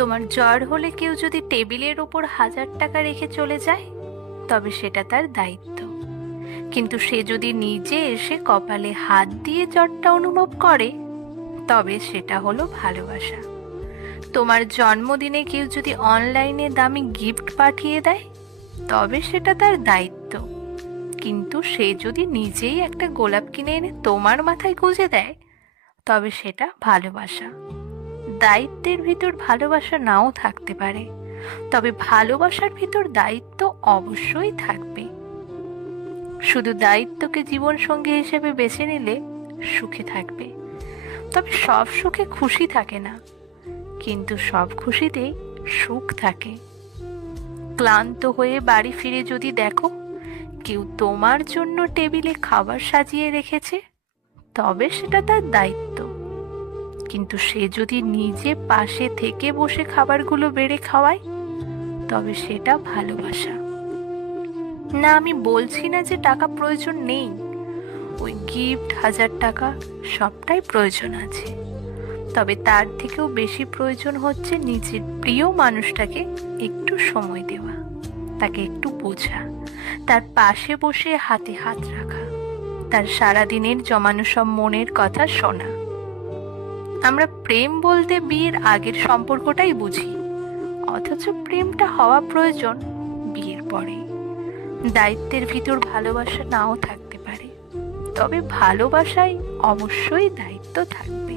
তোমার জ্বর হলে কেউ যদি টেবিলের ওপর 1,000 টাকা রেখে চলে যায়, তবে সেটা তার দায়িত্ব। কিন্তু সে যদি নিজে এসে কপালে হাত দিয়ে জ্বরটা অনুভব করে, তবে সেটা হলো ভালোবাসা। তোমার জন্মদিনে কেউ যদি অনলাইনে দামি গিফট পাঠিয়ে দেয়, তবে সেটা তার দায়িত্ব। কিন্তু সে যদি নিজেই একটা গোলাপ কিনে এনে তোমার মাথায় গুঁজে দেয়, তবে সেটা ভালোবাসা। দায়িত্বের ভিতর ভালোবাসা নাও থাকতে পারে, তবে ভালোবাসার ভিতর দায়িত্ব অবশ্যই থাকবে। শুধু দায়িত্বকে জীবন সঙ্গী হিসেবে বেছে নিলে সুখে থাকবে। তবে সব সুখে খুশি থাকে না, কিন্তু সব খুশিতেই সুখ থাকে। ক্লান্ত হয়ে বাড়ি ফিরে যদি দেখো কেউ তোমার জন্য টেবিলে খাবার সাজিয়ে রেখেছে, তবে সেটা তার দায়িত্ব। কিন্তু সে যদি নিজে পাশে থেকে বসে খাবারগুলো বেড়ে খাওয়ায়, তবে সেটা ভালোবাসা। না, আমি বলছি না যে টাকা প্রয়োজন নেই। ওই গিফট, 1,000 টাকা, সবটাই প্রয়োজন আছে। তবে তার থেকেও বেশি প্রয়োজন হচ্ছে নিজের প্রিয় মানুষটাকে একটু সময় দেওয়া, তাকে একটু বোঝা, তার পাশে বসে হাতে হাত রাখা, তার সারাদিনের জমানো সব মনের কথা শোনা। আমরা প্রেম বলতে বিয়ের আগের সম্পর্কটাই বুঝি, অথচ প্রেমটা হওয়া প্রয়োজন বিয়ের পরে। দায়িত্বের ভিতর ভালোবাসা নাও থাকতে পারে, তবে ভালোবাসায় অবশ্যই দায়িত্ব থাকবে।